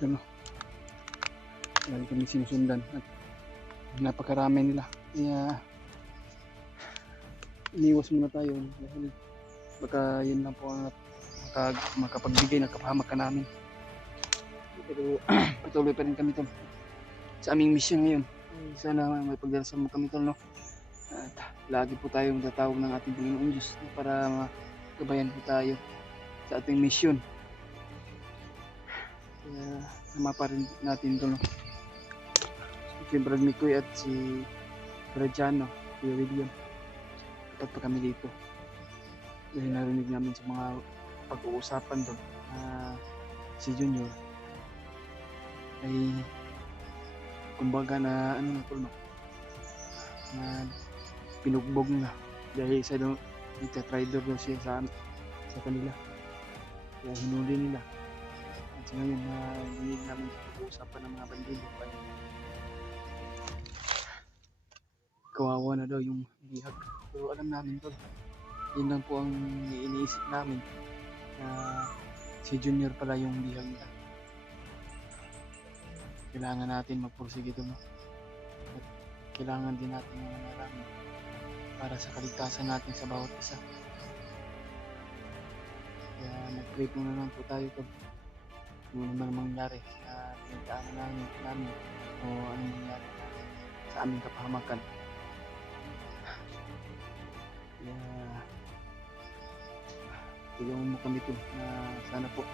Ito no. Lagi kami sinusundan at napakarami nila. Kaya iniwas muna tayo dahil baka yun lang po ang makapagbigay ng kapahamak ka namin. Pero patuloy pa rin kami tol sa aming mission ngayon. Sana may pagdarasal mo kami tol no. At lagi po tayong tatawag ng ating Panginoon Diyos para magabayan po tayo sa ating mission. Kaya sama pa rin natin tol no. Si Brad Mikoy at si Bradiano, si William. Dapat pa kami dito. Dahil narinig namin sa mga pag-uusapan doon si Junior ay kumbaga na ano na tol no, na pinugbog na dahil isa doon nagtatrider doon siya sa kanila, kaya hinuli nila. At so ngayon narinig namin sa pag-uusapan ng mga bandido ay kawawa na daw yung bihag. Pero alam namin tol, yun lang po ang iniisip namin na si Junior pala yung bihag nila. Kailangan natin magpursige ito no? At kailangan din natin mga marami para sa kaligtasan natin sa bawat isa. Kaya mag-pray po na lang po tayo ito kung ano man mangyari sa pinagdaanan namin o anong mangyari sa aming kapahamakan. Kaya tulungan mo kami ito na sana po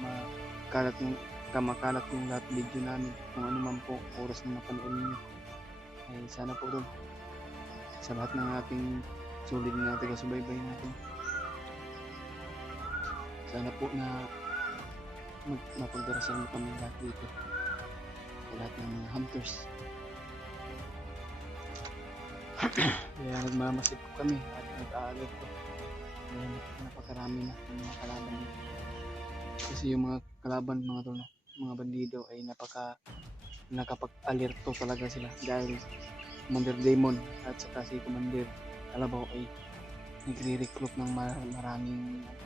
makalat yung lahat video namin kung ano man po oras na mapanood ninyo. Ay sana po doon sa lahat ng ating solid na taga-subaybay natin, sana po na mapagdarasal mo kami lahat dito sa lahat ng mga hunters. Kaya nagmamasid po kami at nag-aalert po. Kaya napakarami na ng mga kalaban dito. Kasi yung mga kalaban, mga bandido ay nakapag-alerto talaga sila dahil Commander Damon at saka si Commander Kalabaw ay nagre-recruit ng maraming normal.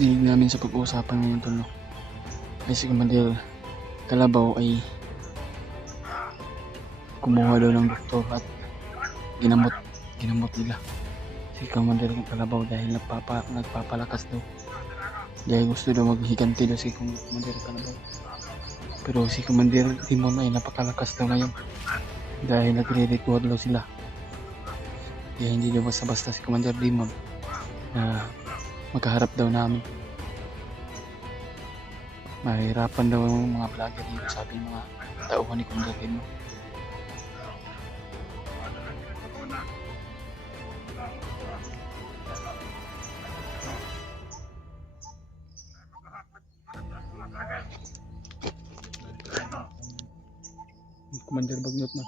Dinig namin sa pag-uusapan ngayon tol no, ay si Commander Kalabaw ay kumuha daw ng doktor at ginamot nila si Commander Kalabaw dahil nagpapalakas daw. Dahil gusto daw maghiganti daw si Commander Kalabaw. Pero si Commander Timon ay napakalakas daw ngayon. Dahil nagre-record daw sila. Kaya hindi daw basta-basta si Commander Timon na magkaharap daw namin. Mahirapan daw ang mga vlogger dito, sabi ng mga tauhan ni Commander Timon. Commander Bagnot na.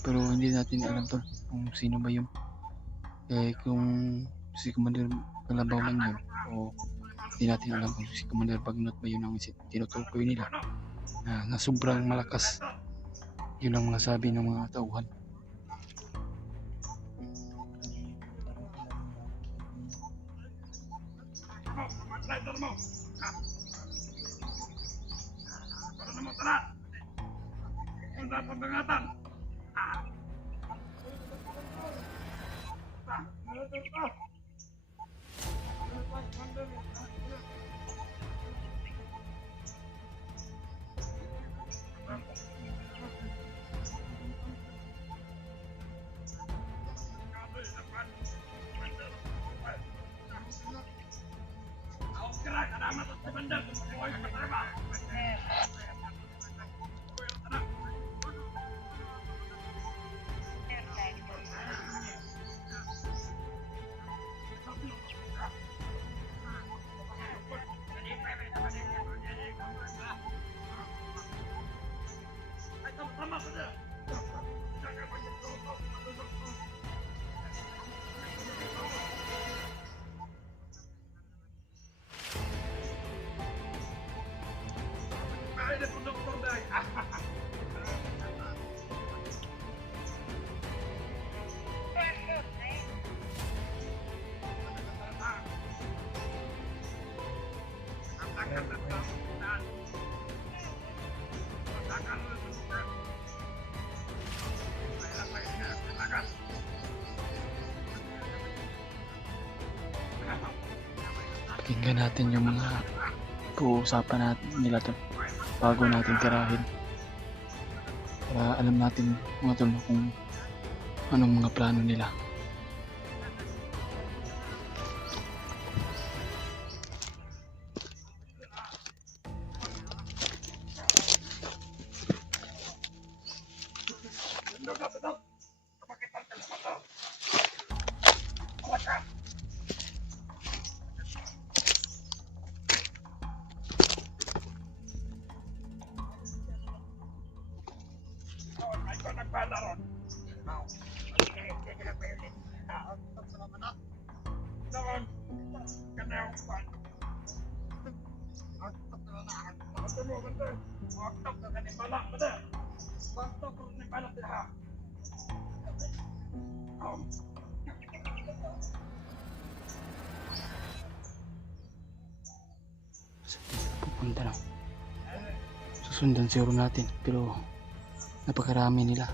Pero hindi natin alam to kung sino ba yun. Kung si Commander Kalabaw lang yun o hindi natin alam kung si Commander Bagnot ba yun ang tinutukoy nila na sobrang malakas. Yun ang mga sabi ng mga tauhan. Pakinggan natin yung mga pag-uusapan natin nila to bago natin tirahin para alam natin mga tol kung anong mga plano nila. Pupunta na. Susundan siguro natin pero napakarami nila.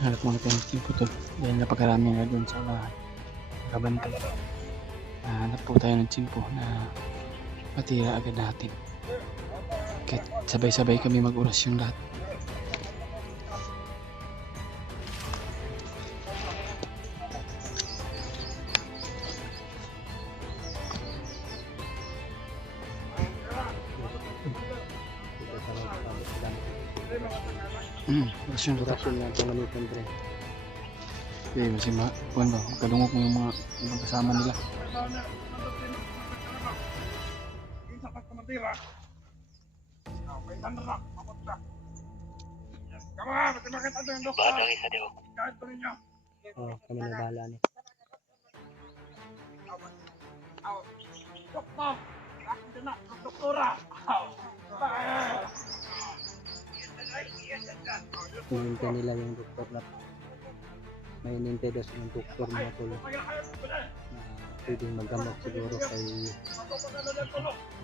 Hanap muna tayo ng timpo tol dahil napakarami na doon sa bahay nakabantay. Hanap po tayo ng timpo na matira agad natin kahit sabay-sabay kami mag-oras yung lahat. Rasyon to. Rasyon na itong gamitin pre. Okay, kasi kuwan ba, kadungog mo yung mga kasama nila. Oh, kami na bahala ni. Hinintay nila yung doktor na may hinintay daw yung doktor na tuloy na pwedeng maggamot siguro kay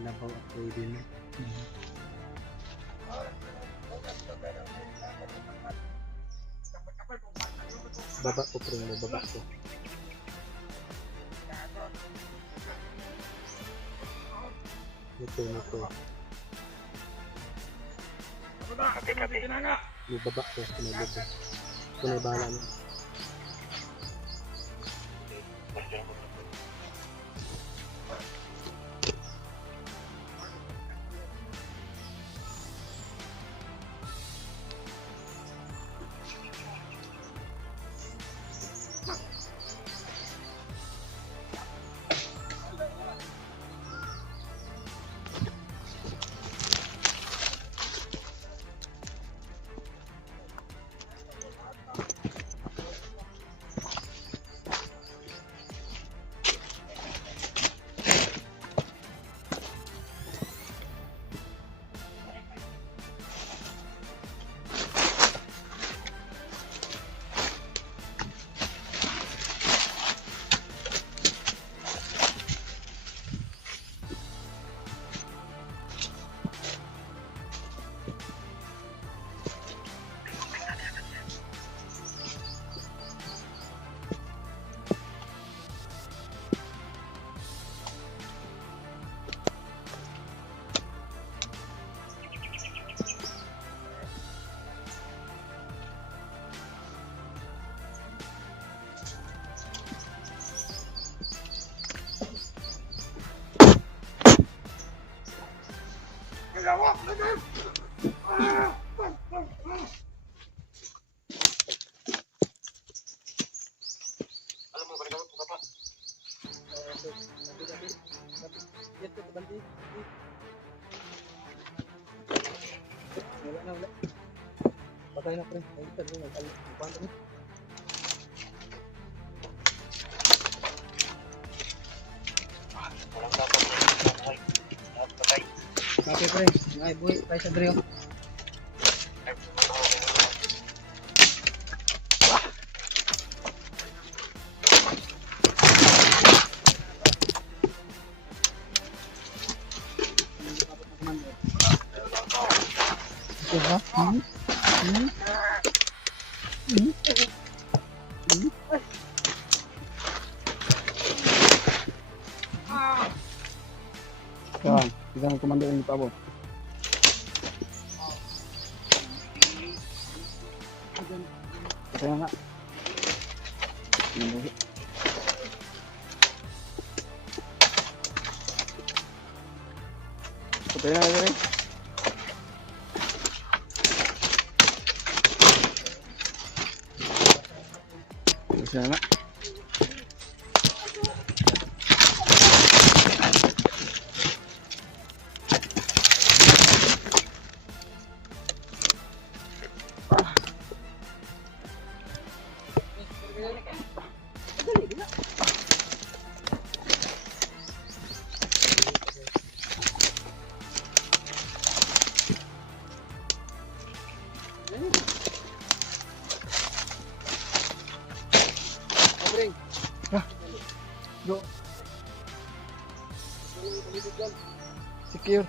Labaw at pwede mo. Baba ko pre mo, baba ko. Ito. Yung baba ko, pinababa. Ito na bahala niya. Wala. Patay na pre. Kapit pre. Ay buhay tayo sa drill. Yan, tignan ang komando yung pabot. Patay na nga. Patay na nga rin. Patay na nga. Go. Secure.